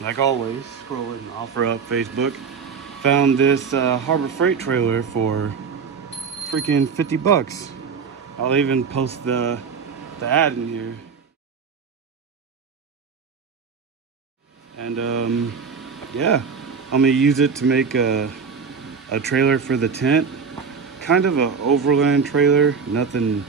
like always, scrolling OfferUp Facebook, found this Harbor Freight trailer for freaking 50 bucks. I'll even post the ad in here. And yeah, I'm gonna use it to make a trailer for the tent. Kind of a overland trailer, nothing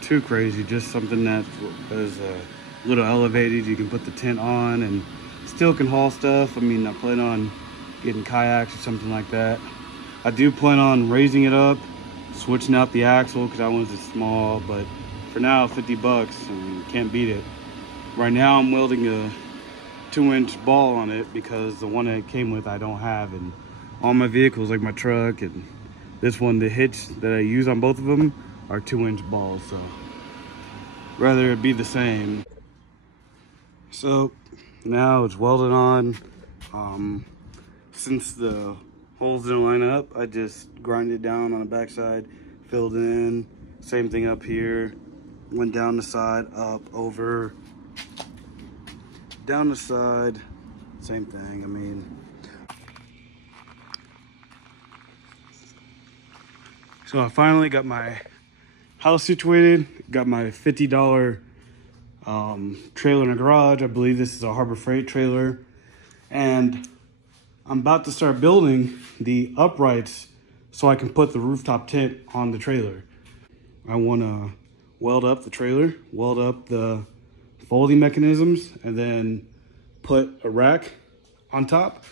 too crazy, just something that is a little elevated. You can put the tent on and still can haul stuff. I mean, I plan on getting kayaks or something like that. I do plan on raising it up, switching out the axle because that one's just small, but for now, 50 bucks, I mean, can't beat it. Right now I'm welding a 2-inch ball on it because the one that it came with I don't have, and all my vehicles, like my truck and this one, the hitch that I use on both of them are 2-inch balls, so rather it be the same. So now it's welded on. Since the holes didn't line up, I just grinded it down on the backside, filled in. Same thing up here. Went down the side, up, over, down the side. Same thing. I mean, so I finally got my house situated. Got my $50 trailer in a garage. I believe this is a Harbor Freight trailer, and I'm about to start building the uprights so I can put the rooftop tent on the trailer. I want to weld up the trailer, weld up the folding mechanisms, and then put a rack on top.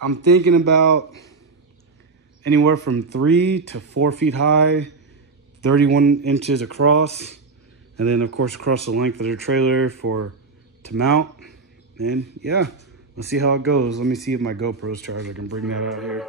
I'm thinking about anywhere from 3 to 4 feet high, 31 inches across, and then of course across the length of the trailer to mount. And yeah, let's see how it goes. Let me see if my GoPro's charged. I can bring that out here.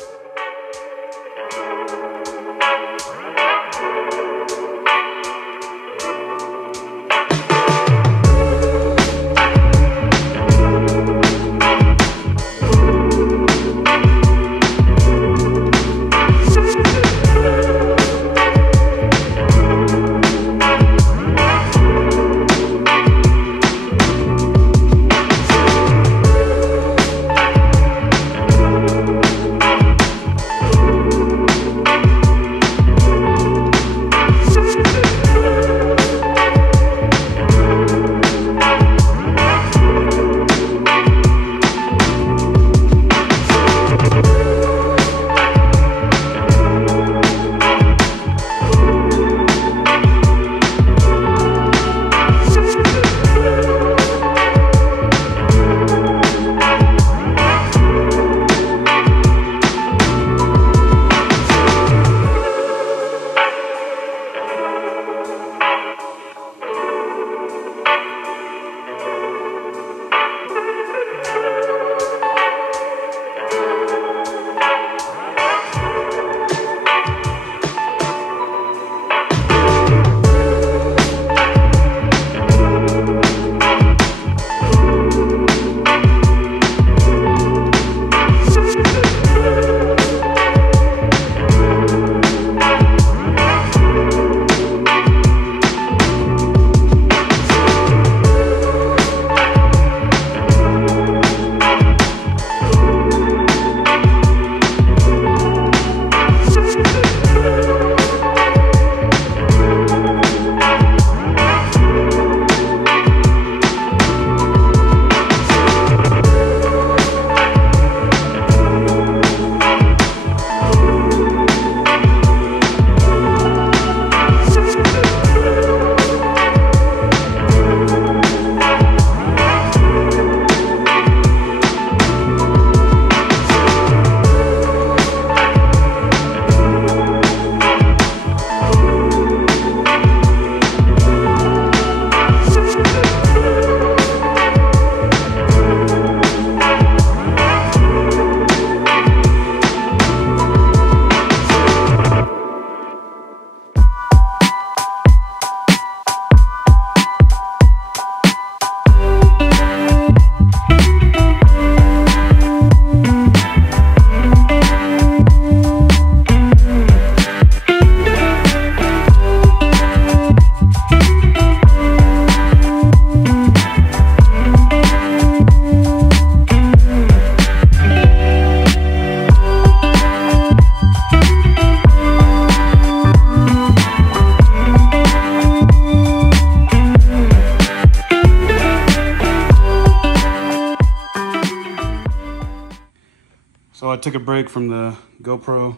So I took a break from the GoPro.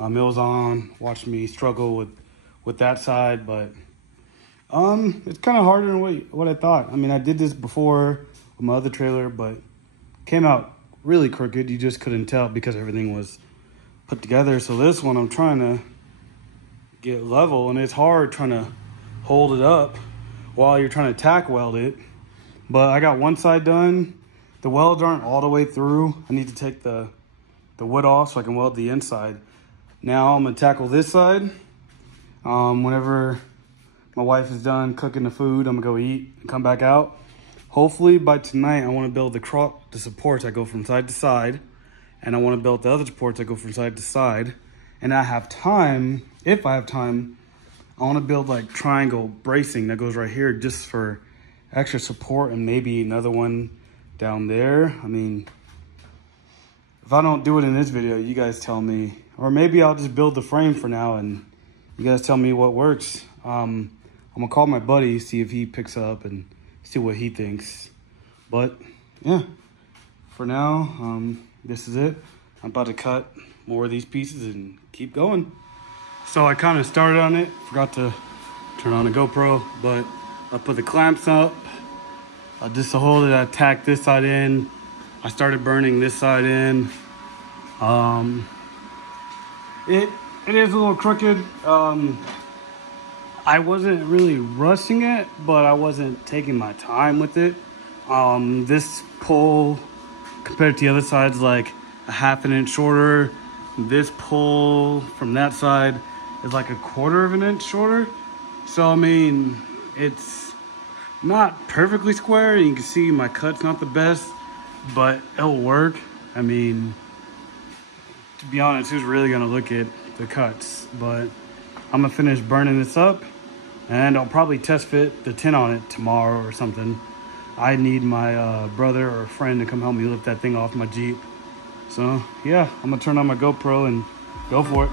It was on, watched me struggle with that side, but it's kind of harder than what I thought. I mean, I did this before with my other trailer, but came out really crooked. You just couldn't tell because everything was put together. So this one, I'm trying to get level, and it's hard trying to hold it up while you're trying to tack weld it. But I got one side done. The welds aren't all the way through. I need to take the wood off so I can weld the inside. Now I'm gonna tackle this side. Whenever my wife is done cooking the food, I'm gonna go eat and come back out. Hopefully by tonight, I wanna build the supports that go from side to side, and I wanna build the other supports that go from side to side. And I have time, if I have time, I wanna build like triangle bracing that goes right here just for extra support, and maybe another one down there. I mean, if I don't do it in this video, you guys tell me. Or maybe I'll just build the frame for now and you guys tell me what works. I'm gonna call my buddy, see if he picks up and see what he thinks. But yeah, for now, this is it. I'm about to cut more of these pieces and keep going. So I kind of started on it, forgot to turn on the GoPro, but I put the clamps up. Just to hold it, I tacked this side in. I started burning this side in. It is a little crooked. I wasn't really rushing it, but I wasn't taking my time with it. This pull compared to the other side's like a ½ inch shorter. This pull from that side is like a ½ inch shorter. So I mean, it's not perfectly square. You can see my cut's not the best, but it'll work. I mean, to be honest, who's really gonna look at the cuts? But I'm gonna finish burning this up, and I'll probably test fit the tint on it tomorrow or something. I need my brother or friend to come help me lift that thing off my Jeep. So yeah, I'm gonna turn on my GoPro and go for it.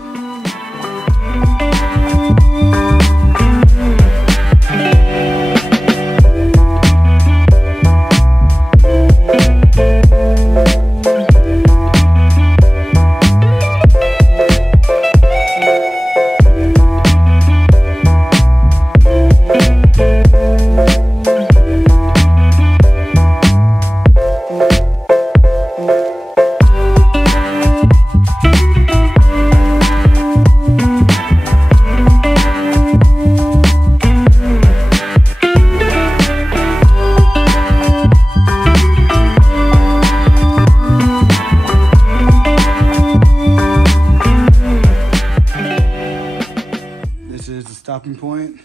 Stopping point.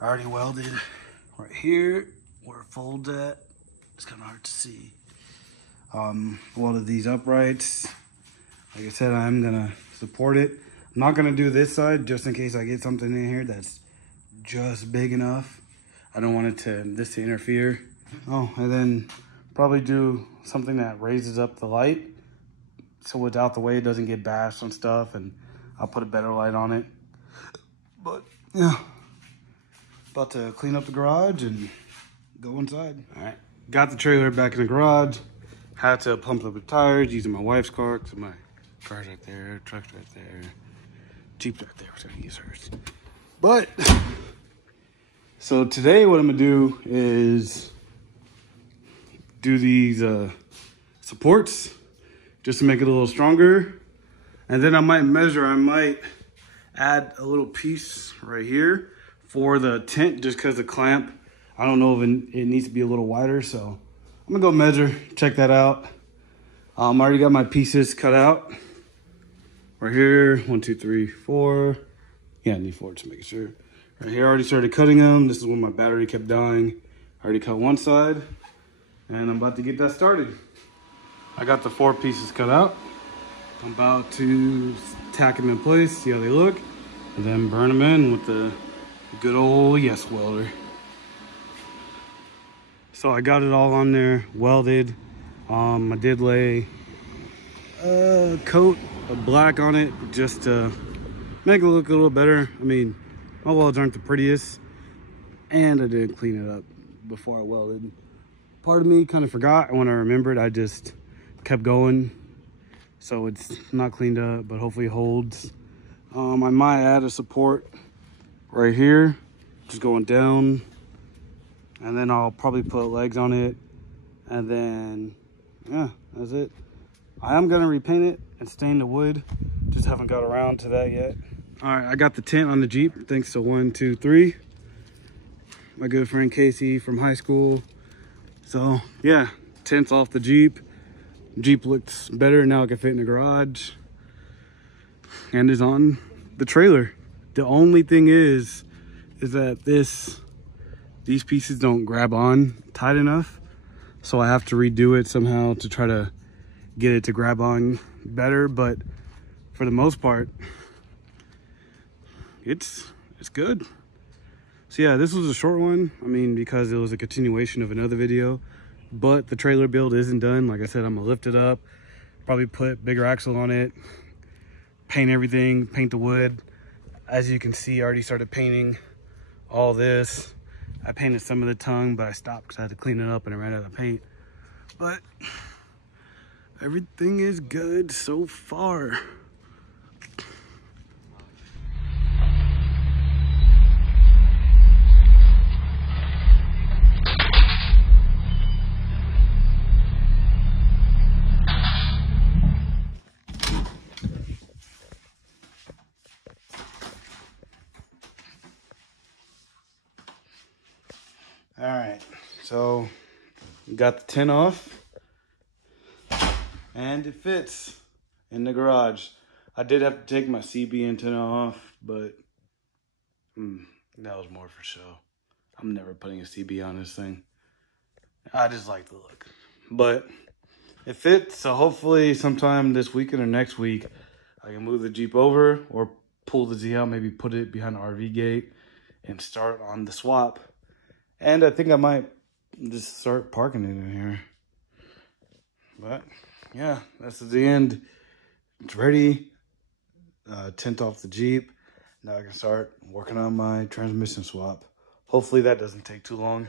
I already welded right here where it folds at. It's kind of hard to see. Welded these uprights. Like I said, I'm gonna support it. I'm not gonna do this side just in case I get something in here that's just big enough. I don't want this to interfere. Oh, and then probably do something that raises up the light so it's out the way, it doesn't get bashed on stuff, and I'll put a better light on it. But yeah, about to clean up the garage and go inside. All right, got the trailer back in the garage. Had to pump up the tires using my wife's car, because my car's right there, truck's right there, Jeep's right there, so I use hers. But, so today what I'm gonna do is do these supports just to make it a little stronger. And then I might add a little piece right here for the tent, just because the clamp, I don't know if it needs to be a little wider. So I'm gonna go measure, check that out. I already got my pieces cut out right here. 1, 2, 3, 4. Yeah, I need 4, just making sure. Right here, I already started cutting them. This is when my battery kept dying. I already cut one side, and I'm about to get that started. I got the 4 pieces cut out. I'm about to tack them in place, see how they look, and then burn them in with the good old Yes Welder. So I got it all on there, welded. I did lay a coat of black on it just to make it look a little better. I mean, my welds aren't the prettiest, and I did clean it up before I welded. Part of me kind of forgot, and when I remembered, I just kept going. so it's not cleaned up, but hopefully holds. I might add a support right here, just going down, and then I'll probably put legs on it, and then yeah, that's it. I am gonna repaint it and stain the wood, just haven't got around to that yet. All right, I got the tent on the Jeep thanks to 1, 2, 3, my good friend Casey from high school. So yeah, tent's off the Jeep. Jeep looks better now. I can fit in the garage and is on the trailer. The only thing is that these pieces don't grab on tight enough, so I have to redo it somehow to try to get it to grab on better. But for the most part, it's good. So yeah, this was a short one. I mean, because it was a continuation of another video, but the trailer build isn't done. Like I said, I'm gonna lift it up, probably put bigger axle on it, paint everything, paint the wood. As you can see, I already started painting all this. I painted some of the tongue, but I stopped because I had to clean it up and I ran out of paint. But everything is good so far. All right, so got the tent off and it fits in the garage. I did have to take my CB antenna off, but that was more for show. I'm never putting a CB on this thing. I just like the look, but it fits. So hopefully sometime this weekend or next week, I can move the Jeep over or pull the Z out, maybe put it behind the RV gate and start on the swap. And I think I might just start parking it in here. But yeah, that's the end. It's ready. Tent off the Jeep. Now I can start working on my transmission swap. Hopefully that doesn't take too long.